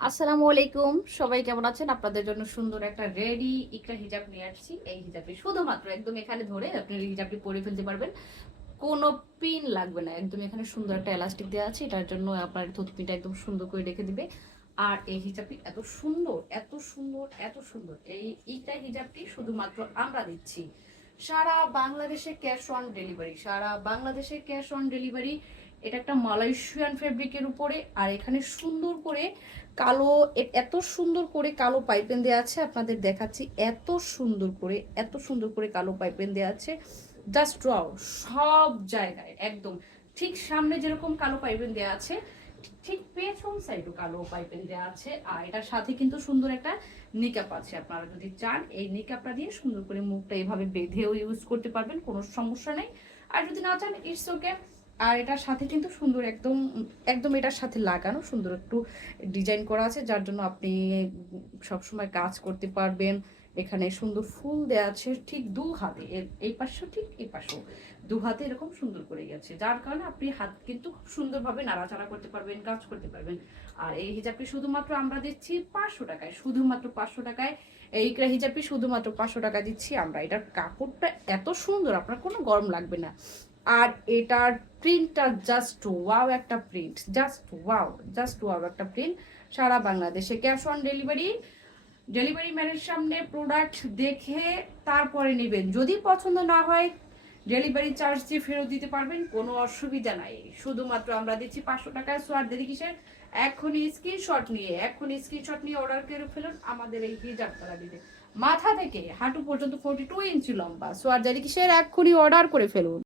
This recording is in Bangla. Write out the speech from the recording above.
আসসালামু আলাইকুম, সবাই কেমন আছেন? আপনাদের জন্য সুন্দর একটা রেডি ইকরা হিজাব নিয়ে আসছি। এই হিজাবটি শুধুমাত্র একদম এখানে ধরে আপনি এই হিজাবটি পরে ফেলতে পারবেন। কোনো পিন লাগবে না, একদম এখানে সুন্দর একটা এলাস্টিক দেওয়া আছে, এটার জন্য আপনার থুতনিটা একদম সুন্দর করে রেখে দিবে। আর এই হিজাবটি এত সুন্দর, এত সুন্দর, এত সুন্দর। এই ইকরা হিজাবটি শুধুমাত্র আমরা দিচ্ছি। সারা বাংলাদেশে ক্যাশ অন ডেলিভারি, সারা বাংলাদেশে ক্যাশ অন ডেলিভারি। এটা একটা মালয়েশিয়ান ফেব্রিকের উপরে, আর এখানে সুন্দর করে কালো, এত সুন্দর করে কালো পাইপেন দেওয়া আছে, আপনাদের দেখাচ্ছি। এত সুন্দর করে, এত সুন্দর করে কালো পাইপেন দেওয়া আছে। জাস্ট ওয়াও, সব জায়গায় একদম ঠিক সামনে যেরকম কালো পাইপেন দেওয়া আছে, ঠিক পেছন সাইডও কালো পাইপেন দেওয়া আছে। আর এটার সাথে কিন্তু সুন্দর একটা নিকাপ আছে। আপনারা যদি চান এই নিকাপটা দিয়ে সুন্দর করে মুখটা এভাবে বেঁধেও ইউজ করতে পারবেন, কোনো সমস্যা নেই। আর যদি না চান, ইটস ওকে। আর এটার সাথে কিন্তু সুন্দর একদম একদম এটার সাথে লাগানো সুন্দর একটু ডিজাইন করা আছে, যার জন্য আপনি সবসময় কাজ করতে পারবেন। এখানে সুন্দর ফুল দেওয়া আছে ঠিক দু হাতে, এই পাশেও ঠিক এই পাশেও দু হাতে এরকম সুন্দর করে গেছে, যার কারণে আপনি হাত কিন্তু খুব সুন্দরভাবে নাড়াচাড়া করতে পারবেন, কাজ করতে পারবেন। আর এই হিজাবটি শুধুমাত্র আমরা দিচ্ছি 500 টাকায়, শুধুমাত্র 500 টাকায়। এই হিজাবটি শুধুমাত্র 500 টাকা দিচ্ছি আমরা। এটার কাপড়টা এত সুন্দর, আপনার কোনো গরম লাগবে না। আর এটার প্রিন্টটা জাস্ট ওয়াও একটা print, just wow, just wow একটা প্রিন্ট। সারা বাংলাদেশে ক্যাশ অন ডেলিভারি। ডেলিভারি ম্যানের সামনে প্রোডাক্ট দেখে তারপরে নেবেন, যদি পছন্দ না হয় ডেলিভারি চার্জ দিয়ে ফেরত দিতে পারবেন, কোনো অসুবিধা নাই। শুধুমাত্র আমরা দিচ্ছি 500 টাকায়। সো আর দেরি কিসের, এখনই স্ক্রিনশট নিয়ে অর্ডার করে ফেলুন আমাদের এই হিজাব তারা দিতে। মাথা থেকে হাঁটু পর্যন্ত 42 ইঞ্চি লম্বা। সো আর দেরি কিসের, এখনই অর্ডার করে ফেলুন।